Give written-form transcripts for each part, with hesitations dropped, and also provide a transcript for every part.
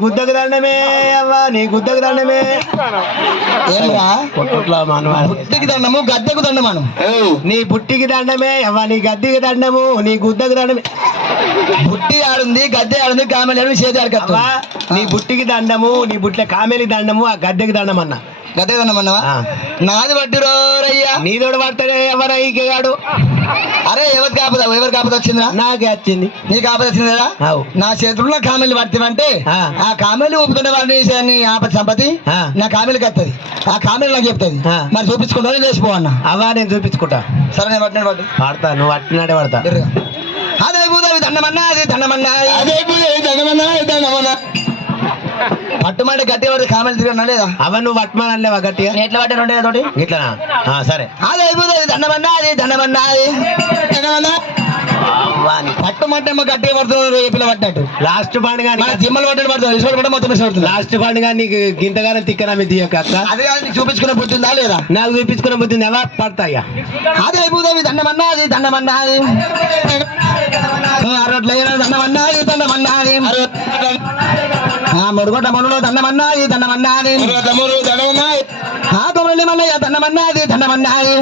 గుద్దకు దండమే అవ్వ, నీ గుద్దకు దండమే. బుట్టికి దండము గద్దెకు దండమాను. నీ బుట్టికి దండమే అవ్వ, నీ గద్దెకి దండము, నీ గుద్దకు దండమే. బుట్టి ఆడుంది, గద్దె ఆడుంది, కామెలి ఆడు, చేతి ఆడుకత్త. నీ బుట్టికి దండము, నీ బుట్ల కామెలి దండము, ఆ గద్దెకి దండం అన్న. గద్దె దండమన్నావా? నాది పట్టిరోరయ్యా. నీతోడు పడతాడే ఎవరైగాడు. అరే ఎవరికి ఆపద, ఎవరికి ఆపద వచ్చిందా? నాకే వచ్చింది. నీకు ఆపద వచ్చింది కదా? నా చేతుల్లో కామెలి పడితేవంటే ఆ కామెలి ఊపుకునే వాడిని ఆపద సంపత్తి నా కామెలికి వస్తుంది. ఆ కామెలి నాకు చెప్తుంది. మరి చూపించుకుంటా లేచిపోవన్నా. అవా నేను చూపించుకుంటా. సరే నేను పట్టినాడు పట్టు పడతా, నువ్వు పట్టినాడే పడతా. అదే భూదేవి దండమన్నా, అది దండమన్నా, అదే భూదేవి దండమన్నా, అది దండమన్నా. పట్టుమంటే గట్టి పడి కామెలి తిరిగి లేదా? అవ నువ్వు పట్టమనలేవా గట్టిగా? ఎట్లా పట్టారు తోటి ఇట్లా సరే. అదే భూదేవి దండమన్నా, అది దండమన్నా, అది దండమన్నా. పట్టుమంటే గట్టిగా పడుతున్నారు ఏ పిల్ల పట్టినట్టు. లాస్ట్ పండుగ జిమ్మలు పట్టాడు పడుతుంది, ఇసుక పట్ట మొత్తం పడుతుంది. లాస్ట్ పండుగ నీకు గింతగానే తిక్కనా మీ దియ్యక అక్క. అదే చూపించుకునే బుద్ధి ఉందా లేదా? నాకు చూపించుకునే బుద్ధి ఉంది. ఎవా పడతాయ్యా? అదే భూదేవి దండమన్నా, అది దండమన్నా, అది అరవట్లే దండమన్నా, అది దండమన్నా, అది ముడుగొట్ట మనులో దండమన్నా, అది దండమన్నా, అది కొమరలి మల్లయ్య దండమన్నా, అది దండమన్నా, అది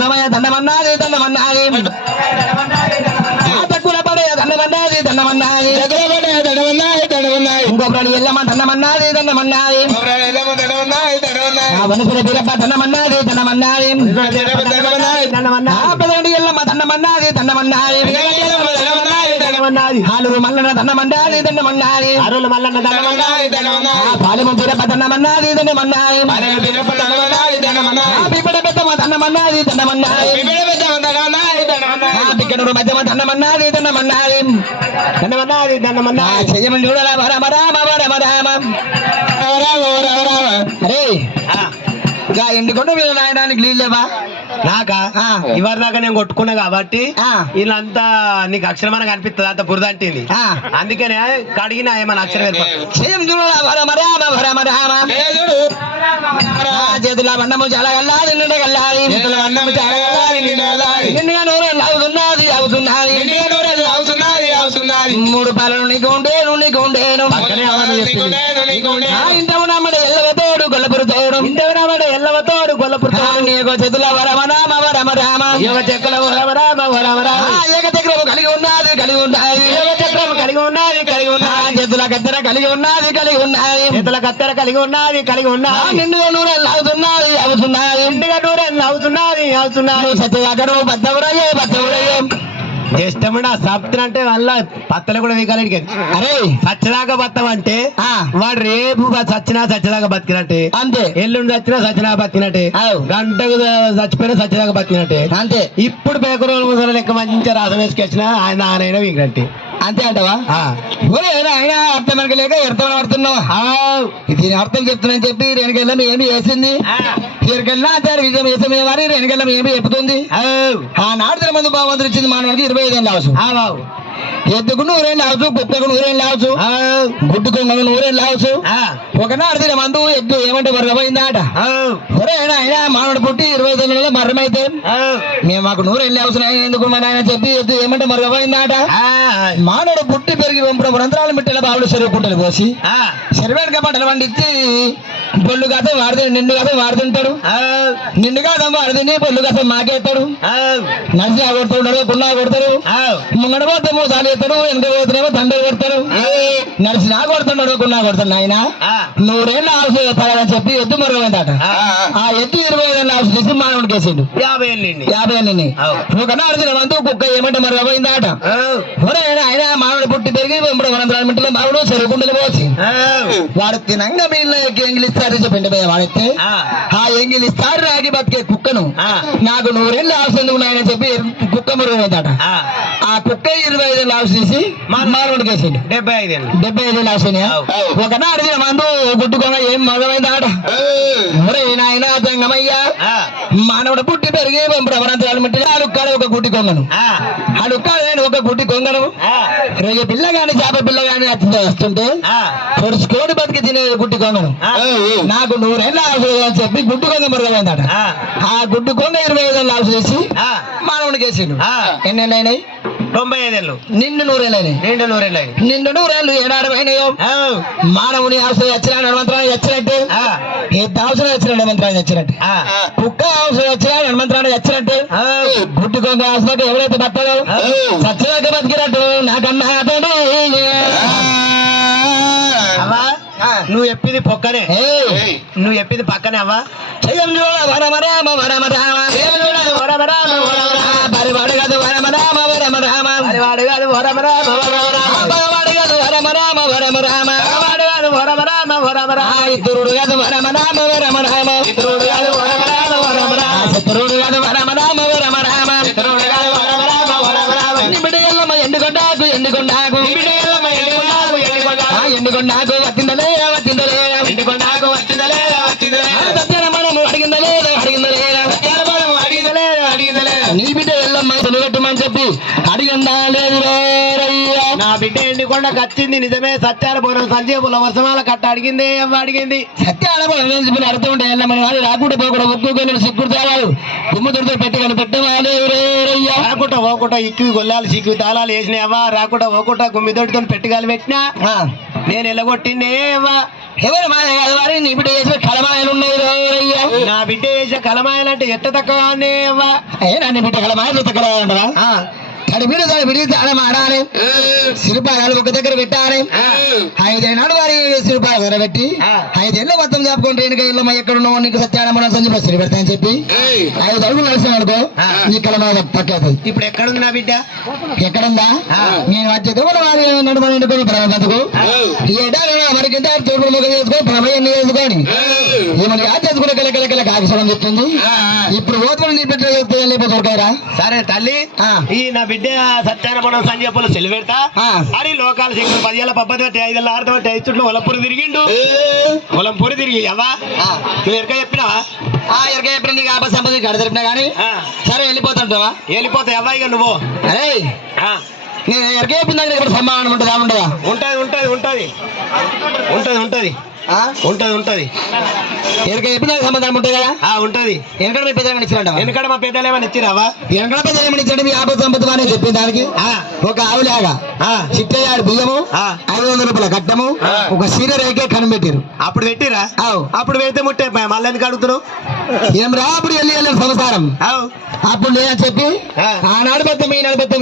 సోమయ్య దండమన్నా, అది దండమన్నా, అది తక్కువ పడే దండమన్నా, అది దండమన్నా, ఇంకో ప్రాణి ఎల్లమ్మ దండమన్నా, అది దండమన్నా, వనసుల బీరప్ప దండమన్నా, అది దండమన్నా, పెదగండి ఎల్లమ్మ దండమన్నా, అది దండమన్నా, ఆలూరు మల్లన్న దండమన్నా, అది దండమన్నా, అరువులు మల్లన్న దండమన్నా, పాలెము బీరప్ప దండమన్నా, అది దండమన్నా, బిబ్బడ పెద్దమ్మ దండమన్నా, అది దండమన్నా, బిగ్గనూరు మధ్యమ దండమన్నా, అది దండమన్నా, దండమన్నా, అది దండమన్నా. చెయ్యమని చూడాలా రామ రామ రామ రామ. అరే ఇంకా ఎండుకొండ మీద నాయడానికి నీళ్ళేవా? నాకా ఇవరి దాకా నేను కొట్టుకున్నా కాబట్టి వీళ్ళంతా నీకు అక్షరమైన కనిపిస్తుంది. అంత బురద అంటుంది, అందుకనే కడిగిన ఏమన్నా అక్షరం చేతుల బండము చాలా కల్లాలి, నిండా కల్లాలి, నిండుగా నూరేళ్ళు అవుతున్నది, అవుతున్నది, మూడు పాలను నీకు ఉండేను, నీకు ఉండేను. ఇంట ఉన్నమ్మడి ఎల్లవతోడు గొల్లపురుతోడు, ఇంట ఉన్నమ్మడి ఎల్లవతోడు గొల్లపురుతోడు. నీకు చేతుల వరమరామ వరమ రామ, చెక్కల వరమరామ వరమ రామ. ఏకచక్రము కలిగి ఉన్నది, కలిగి ఉన్నది, ఏకచక్రము కలిగి ఉన్నది, కలిగి ఉన్నది. చేతుల కత్తెర కలిగి ఉన్నది, కలిగి ఉన్నది, చేతుల కత్తెర కలిగి ఉన్నది, కలిగి ఉన్నది. నిండుగా నూరెళ్ళు అవుతున్నది, అవుతున్నది, నిండుగా నూరెళ్ళు అవుతున్నది, అవుతున్నది. సత్యగాకరు బద్దవురయ్యే, బద్దవురయ్యే. జ్యేష్టముడు ఆ సప్తన అంటే వల్ల పత్తలు కూడా వీకాలడికి. అరే సచ్చదాకా బతం అంటే వాడు రేపు సచ్చినాక బతికినట్టే, అంతే. ఎల్లుండి చచ్చినా సచ్చినాక బతికినట్టే, గంటకు చచ్చిపోయినా సచ్చినాక బతికినట్టే, అంతే. ఇప్పుడు పేకరోజు ముసలి లెక్క మంచిగా రాసం వేసుకొచ్చినా ఆయన నానైనా వీకినట్టే, అంతే అంటవా? ఆయన అర్థం వెనక లేక అర్థం పడుతున్నావు. దీని అర్థం చెప్తున్నాను చెప్పి రేణుకెళ్ళం ఏమి వేసింది, ఎరికెళ్ళా విజయం వేసమే వారి రేణుకెళ్ళం ఏమి చెప్తుంది. ఆనాడు మంది బాగుంది ఇచ్చింది మానవుడికి 25 ఏళ్ళు అవసరం. ఎద్దుకు 100 ఏళ్ళు అవసు, కుక్కకు 100 ఏళ్ళు అవసు, గుడ్డు కొంగకు 100 ఏళ్ళు అవసు. ఒకనాడు తిన మందు ఎద్దు ఏమంటే మర్రమైందాట. ఆయన మానవుడు పుట్టి 25 ఏళ్ళలో మర్రమైతే మేము మాకు 100 ఏళ్ళు అవసరం ఎందుకు మన ఆయన చెప్పి ఎద్దు ఏమంటే మర్రమైందాట. మానవుడు పుట్టి పెరిగి రంధ్రాలు మిట్టెల బావులు చెరువు పుట్టలు పోసి చెరువేడుక పంటలు పండించి పొల్లు కాసం వాడుతు నిండు కాసం వాడుతుంటాడు, నిండు కాసం వాడుతుంది పొల్లు కాసం మాకేస్తాడు, నడిచి కొడుతున్నాడు, పున్నా కొడతాడు, ముంగడ పోతే మోసాలు ఎత్తాడు, వెనక పోతేనేమో దండ కొడతాడు, నడిచి నా కొడుతున్నాడు, కున్నా కొడతాడు. ఆయన 100 ఏళ్ళు ఆవుసు అని చెప్పి ఎద్దు మరుగైందట. ఆ ఎద్దు 25 ఏళ్ళు ఆవుసు తీసి మానవుడికి వేసిండు 50 ఏళ్ళని. ఒకనాడు తినమంతూ కుక్క ఏమంటే మరుగైందట. ఆయన మానవుడు పుట్టి పెరిగి వనంతరాల మింటలో మానవుడు చెరుకుండలు పోసి వాడు తినంగా వీళ్ళ ఎంగిలిస్తారు చెప్పిండి వాడితే ఆ ఎంగిలిస్తారు రాగి బతికే కుక్కను నాకు 100 ఏళ్ళు ఆవుసు ఎందుకు ఉన్నాయని చెప్పి కుక్క మరుగైందట. ఆ కుక్క 25 ఏళ్ళు ఆవుసు తీసి మానవుడికి వేసిండు 75 ఏళ్ళు ఆవుసుని. ఒకనాడు మందు గుడ్డుకోగా ఏం మగమైందాట. నాయన జంగమయ్యా మానవుడు పుట్టి పెరిగి వనంతరాల మింటలో అడుక్కాడు ఒక గుడ్డి కొంగను, అడుక్కాడు నేను ఒక గుడ్డి కొంగను. రొయ్య పిల్ల గాని చేప పిల్ల గాని వస్తుంటే పొడుచుకోడి బతికి తినే గుడ్డి కొంగను నాకు 100 ఏళ్ళు ఆవుసు అని చెప్పి గుడ్డు కొంగ మరుగమైందట. ఆ గుడ్డు కొంగ 25 ఏళ్ళు ఆవుసు చేసి మానవుడికి వేసిండు. ఎన్నెళ్ళు అయినాయి? 95 ఏళ్ళు నిండు నూరేళ్ళని నిండు 100 ఏళ్ళు నిండు నూరేళ్ళు ఏనాడు అయినాయో మానవుని అవసరం వచ్చిన హనుమంతరాన్ని వచ్చినట్టు ఎద్దు అవసరం వచ్చిన హనుమంతరాన్ని వచ్చినట్టు కుక్క అవసరం వచ్చిన హనుమంతరాన్ని వచ్చినట్టు గుడ్డు కొంగ అవసరం ఎవరైతే బతాడో సత్యనాక బతికినట్టు నాకన్నా అవ్వా నువ్వు చెప్పింది పొక్కనే నువ్వు చెప్పింది పక్కనే అవ్వా చెయ్యం చూడ వరమ రామ వరమ రామ బరివాడు కాదు వరమ రామ వరమ రామ వాడు కాదు వరమ రామ బరివాడు కాదు వరమ రామ వరమ రామ వాడు కాదు వరమ రామ వరమ రామ ఇద్దరుడు కాదు వరమ రామ వరమ రామ ఇతరుడు కాదు వరమ రామ వరమ రామ శత్రుడు కాదు వరమ రామ వరమ రామ ఇతరుడు కాదు వరమ రామ వరమ రామ నిమిడి ఎల్లమ్మ ఎండుకొండాకు ఎండుకొండాకు ఎల్లమ్మ ఎండుకొండాకు ఎండుకొండాకు ఎండుకొండాకు వచ్చిందలే వచ్చిందలే ఎండుకొండాకు వచ్చిందలే వచ్చిందలే సత్యనమనము అడిగిందలే అడిగిందలే సత్యానపదము అడిగిందలే అడిగిందలే నీ బిడ్డ ఎల్లమ్మ కట్టమని చెప్పి అడిగిందా లేదు నా బిడ్డ ఎండుకొండకు వచ్చింది నిజమే సత్యానపురం సంజీవుల వర్షమాల కట్ట అడిగింది అవ్వ అడిగింది సత్యానపురం అర్థం ఉంటే ఎల్లమ్మని వాడు రాకుండా పోకుండా ఒక్కొక్కరు సిగ్గుడు తాళాలు తుమ్ముతుడితో పెట్టి కానీ పెట్టవాలి రాకుండా పోకుండా ఇక్కి గొల్లాలు సిక్కు తాళాలు వేసినాయి అవ్వ రాకుండా పోకుండా గుమ్మితోటితో పెట్టిగాలు పెట్టినా నేను ఎల్లగొట్టిందే అవ్వ ఎవరు మాయ కాదు వారి నీ బిడ్డ చేసిన కలమాయలు ఉన్నాయి నా బిడ్డ వేసే కలమాయలంటే ఎట్ట తక్కువ అవ్వ నీ బిడ్డ కలమాయలు తక్కువ కడిపిడి విడి దానం ఆడాలి శిల్పాలు ఒక దగ్గర పెట్టాలి 5 ఏళ్ళు వారి శిల్పాలు దగ్గర పెట్టి 5 ఏళ్ళు మొత్తం చెప్పుకుంటే వెనుక ఇల్లు ఎక్కడ ఉన్నావు నీకు సత్యానమన సంజీవ శ్రీ పెడతా అని చెప్పి 5 అడుగులు నడిచాను అనుకో నీ కలమాయ పక్కవుతుంది. ఇప్పుడు ఎక్కడుంది నా బిడ్డ ఎక్కడుందా నేను వచ్చేది వారి నడుమని ఎన్నుకొని బతుకు మరికింత తూర్పు ముఖం చేసుకో ప్రమయాన్ని చేసుకొని ఏమని యాద చేసుకునే కలకల కాకిసడం చెప్తుంది. ఇప్పుడు ఓతులు నీ బిడ్డ దొరకారా సరే తల్లి ఈ నా బిడ్డ సత్యానపురం సంజయపులు సెలవు పెడతా అని లోకాల శంకర్ 10 ఏళ్ళ పబ్బతి బట్టి 5 ఏళ్ళ ఆడతా బట్టి 5 చుట్లు ఒలంపూరి తిరిగిండు ఒలంపూరి తిరిగి అవ్వా నువ్వు ఎరక చెప్పినావా ఎరక చెప్పిన నీకు ఆపద సంపద గడ తెలిపినా కానీ సరే వెళ్ళిపోతాంటావా వెళ్ళిపోతాయి అవ్వ ఇక నువ్వు అరే నేను ఎరక చెప్పిన దగ్గర ఇప్పుడు సమానం ఉంటుందా ఉండదా ఉంటది ఉంటది ఉంటది ఉంటది ఉంటది ఉంటది ఉంటది ఎరక చెప్పిన సంబంధం ఉంటుంది కదా ఉంటది వెనకడ మీ పెద్దలు ఇచ్చినట్టు వెనకడ మా పెద్దలు ఏమని ఇచ్చిరావా వెనకడ పెద్దలు ఏమని ఇచ్చాడు మీ ఆపద సంపద అని చెప్పిన దానికి ఒక ఆవులాగా చిట్టయ్యాడు బియ్యము 500 రూపాయల కట్టము ఒక సీర రేకే కనిపెట్టారు. అప్పుడు పెట్టిరా అప్పుడు పెడితే ముట్టే మళ్ళీ ఎందుకు అడుగుతున్నావు ఏం రా అప్పుడు వెళ్ళి సంసారం అప్పుడు నేను చెప్పి ఆనాడు పెద్ద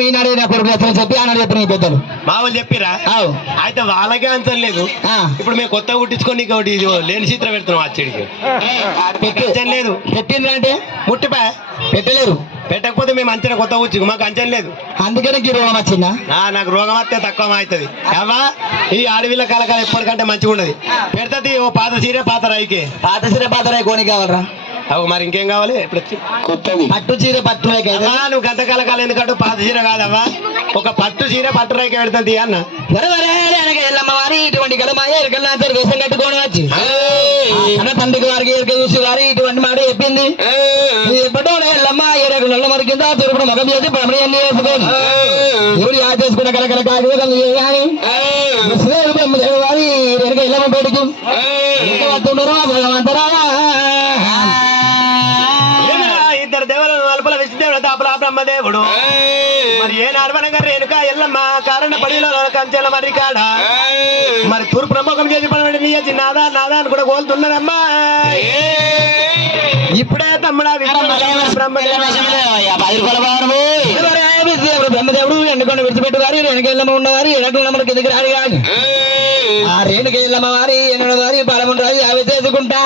ఈనాడు నా కొడుకు అని చెప్పి ఆనాడు చెప్పిన పెద్దలు మా వాళ్ళు చెప్పిరా అయితే వాళ్ళకే అంచం లేదు. ఇప్పుడు మేము కొత్త కుట్టించుకొని ఒకటి లేని చిత్రం పెడుతున్నాం అచ్చడికి లేదు పెట్టిండ్రా అంటే ముట్టిపా పెట్టలేరు పెట్టకపోతే మేము అంచనా కొత్త కూర్చు మాకు అంచన లేదు అందుకనే రోగం వచ్చిందా నాకు రోగం వస్తే తక్కువ అవుతుంది అమ్మా ఈ అడవిల కలకాలం ఎప్పటికంటే మంచిగా ఉండదు పెడతది ఓ పాత సీరే పాత రాయికి పాత సీరే పాత రాయి కోని కావాలరా మరి ఇంకేం కావాలి ఇప్పుడు పట్టు చీర పట్టు రాయికి నువ్వు గంట కలకాలం ఎందుకంటే పాత చీర కాదమ్మా ఒక పట్టు చీర పట్టు రాయికి పెడుతుంది అన్న వారి ఇటువంటి కలమాయ వేషం కట్టుకోని వచ్చి అన్న తండ్రికి వారికి ఎరక చూసి వారి ఇటువంటి మాట చెప్పింది ఎప్పటో ఎల్లమ్మ ఎరక నల్ల మరి కింద తూర్పుడు మగం చేసి బ్రహ్మణ్యాన్ని వేసుకొని ఎవరు యా చేసుకున్న కలకల కాదు కానీ వారి ఎరక ఎల్లమ్మ పేటికి భగవంతరా ఇద్దరు దేవుడు అల్పల విష్ణుదేవుడు తాపల బ్రహ్మదేవుడు మరి ఏ నాడవనంగా రేణుక ఎల్లమ్మ కారణ పడిలో కంచెల మరి కాడ మరి తూర్పు ప్రముఖం చేసి పడబడి నీ నాదా నాదా అని కూడా కోలుతున్నదమ్మా ఇప్పుడే తమ్ముడా బ్రహ్మదేవుడు ఎండుకొని విడిచిపెట్టు వారి రేణుకెళ్ళమ్మ ఉన్నవారి ఎనకలమ్మల కిందకి రాని కాదు ఆ రేణుకెళ్ళమ్మ వారి ఎన్నడ వారి బలముండ రాజు అవి చేసుకుంటా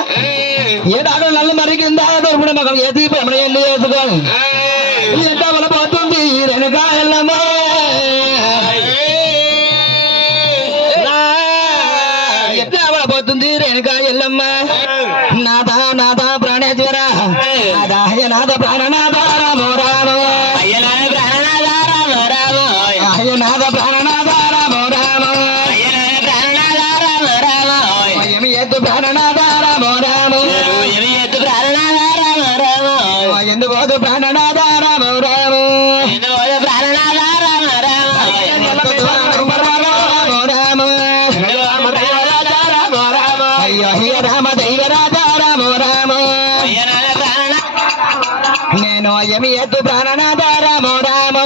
ఏడాడు నల్ల మరి కింద తూర్పుడు మగం చేసి బ్రహ్మణ్యాన్ని చేసుకోని ఎంత పోతుంది రేణుక ఎల్లమ్మ పోతుంది రేణుక ఎల్లమ్మ నాథ నాథ ప్రాణేశ్వర నాథ ప్రాణనాథ రామో రామో నాథ ప్రాణనాథ రామో రామో ఎమి ఎద్దు ప్రాణనాథ రామో రామో ఎందుకోదు ప్రాణనాథ రామో రామో నేను ఎమి ఎద్దు ప్రాణనాథ రామో రామో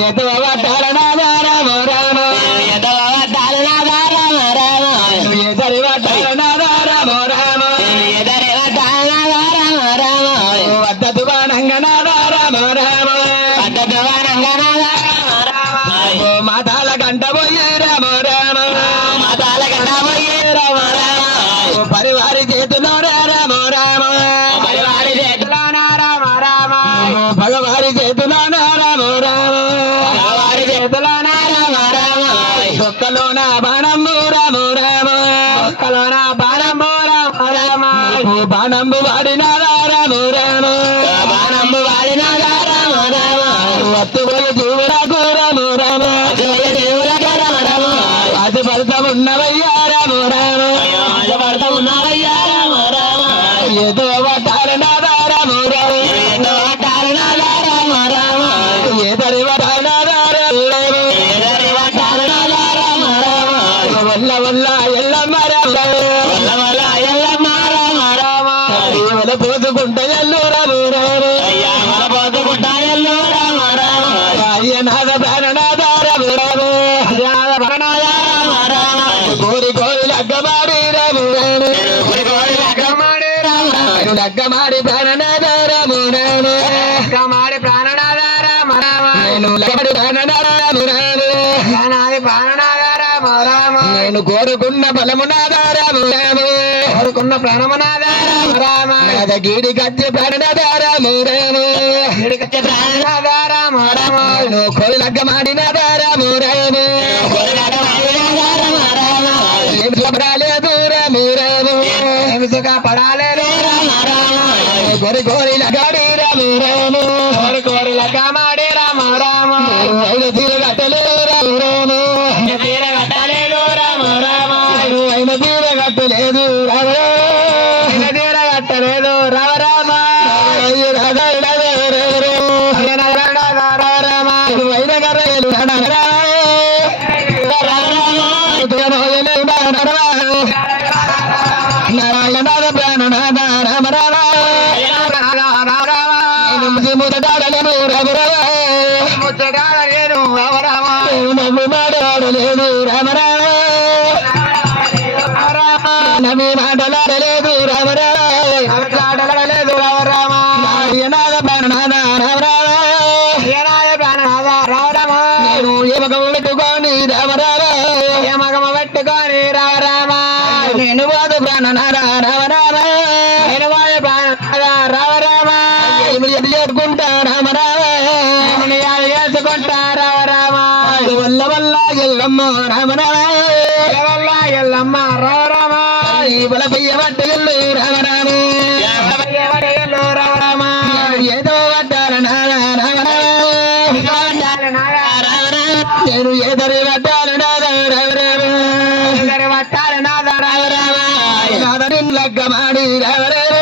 ఎదవ వడ్డాల నాదా రామ రామ ఎదవ వడ్డాల నాదా రామ రామ ఎదరి వడ్డాల నాదా రామ రామ ఎదరి వడ్డాల నాదా రామ రామ వద్దదు వానంగ నాదా రామ రామ వద్దదు వానంగ నాదా రామ రామ మాతాల గంట పోయి రామ రామ మాతాల గంట పోయి రామ రామ పరివారి చేతిలో రామ రామ పరివారి చేతిలో రామ రామ భగవారి చేతిలో రామ రామ భగవారి చేతిలో రామ రామ ఒక్కలోన బాణంబు రామ రామ ఒక్కలోన బాణంబు రామ రామ బాణంబు వాడినారా రామ రామ బాణంబు వాడినారా రామ రామ వత్తుపోయి జీవులకు రామ రామ దేవులకు రామ రామ అది పడతా ఉన్నవయ్యా రామ రామ అది పడతా ఉన్నవయ్యా రామ రామ ఏదో వడ్డాల నాదా రామ రామ ఏదో వడ్డాల నాదా రామ రామ ఏదరి వడ్డాల నాదా రామ రామ ఏదరి వడ్డాల నాదా రామ రామ వల్ల వల్ల ఎల్లమ్మ రామ వల్ల వల్ల ఎల్లమ్మ రామ రామ వల పోతుకుంట ఎల్లు రామ రామ అయ్యా వల పోతుకుంట ఎల్లు రామ రామ అయ్య నాద ప్రాణనాద రామ రామ నాద ప్రాణాయ రామ రామ కోరి కోరి లగ్గమాడి రామ రామ కోరి కోరి లగ్గమాడి రామ రామ లగ్గమాడి ప్రాణనాద రామ రామ లగ్గమాడి ప్రాణనాద రామ రామ నేను లగ్గమాడి ప్రాణనాద రామ రామ ప్రాణాది ప్రాణనాద రామ రామ నేను కోరుకున్న బలమునాద రామ రామ కోరుకున్న ప్రాణమునాద రామ రామ గీడి కచ్చి ప్రాణనాద రామ రామ గీడి కచ్చి ప్రాణనాద రామ రామ నేను కోరి లగ్గమాడినాద రామ రామ కోరి లగ్గమాడినాద రామ రామ ఏమి పడాలేదు రామ రామ ఏమి సుఖ పడాలేదు రామ రామ కోరి కోరి లగాడి రామ రామ కోరి కోరి లగ్గమాడి రామ రామ అయిన తీర కట్టలేదు రామ రామ తీర కట్టలేదు రామ రామ అయిన తీర కట్టలేదు రామ రామ తీర కట్టలేదు రామ రామ అయిన కర్రలు నారాయణ ప్రాణనాథ రామ రామ ముచ్చటాడలేను రామ రామ ముచ్చటాడలేను రామ రామ నమ్మి మాట్లాడలేదు రామ రామ నమ్మి మాట్లాడలేదు రామ రామ మాట్లాడలేదు రామ రామ నారాయణ ప్రాణనాథ రామ రామ నారాయణ ప్రాణనాథ రామ రామ నేను ఏమగమ పెట్టుకొని రామ రామ ఏమగమ పెట్టుకొని రామ రామ నేను వాద ప్రాణనాథ రామ రామ నేను వాద ప్రాణనాథ రామ రామ చేసుకుంటా రామ రామ చేసుకుంటా రామ రామ వల్ల వల్ల ఎల్లమ్మ రామ రామ వల్ల ఎల్లమ్మ రామ రామ ఈ బల పయ్య పట్ట ఎల్లు రామ రామ రామ రామ ఏదో వడ్డాల నాద రామ రామ నేను ఎదరి వడ్డాల నాద రామ రామ ఎదరి వడ్డాల నాద రామ రామ నాద నిన్ను లగ్గమాడి రామ రామ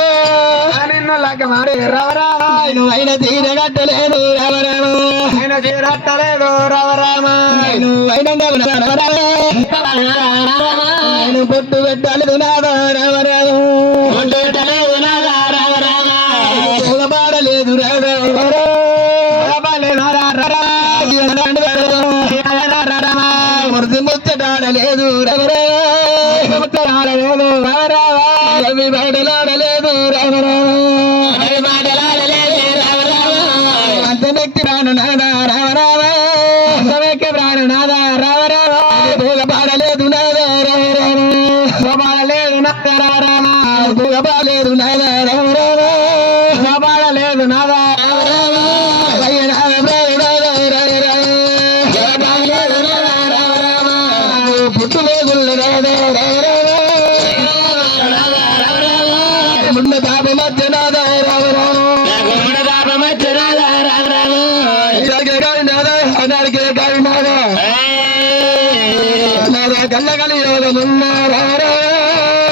నిన్ను లగ్గమాడి రామ రామ నేను అయిన తీర కట్టలేదు రామ రామ అయిన తీర కట్టలేదు రామ రామ నేను అయిన నేను పొట్టు పెట్టలేదు నాద రామ రామ పొట్టు పెట్టలేదు నాద రామ రామ పాడలేదు రామ రామ మృతి ముచ్చటాడలేదు రామ రామ ముచ్చటాడలేదు రామ రామ రవి బయటలాడలేదు రామ రామ రవి బయటలాడలేదు రామ రామ అంతమెక్కి ప్రాణనాథ రామ రామ అంతమెక్కి ప్రాణనాథ రామ రామ పాడలేదు నాద రామ రామ పాడలేదు నాద రామ రామ పాడలేదు నాద రామ రామ పాడలేదు నాద రామ రామ పుట్టులేదు రామ ముండ తాప మధ్య నాద రామ రామ ముండ తాప మధ్య నాద రామ రామ నాద అనాడికి నాద నాద కల్లగలి యోగమున్న రామ రామ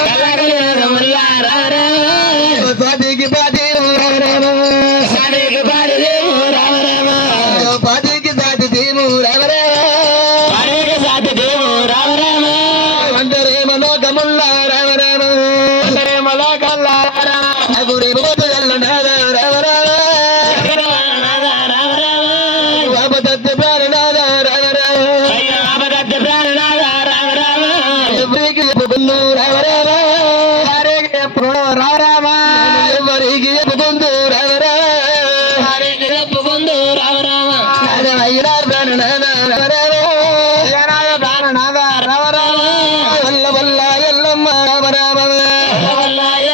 కల్లగలి యోగమున్న రామ రామ స్వాతికి పాటి రామ రామ స్వాతికి పాటి రామ రామ పాటికి సాటి తీము రామ రామ పాటికి సాటి తీము రామ రామ అందరేమ లోకముల్ల రామ రామ అందరేమ లోకల్ల గురి పోతు నాద రామ రామ రామ రామ బాబు తత్తి రామ రామ రామ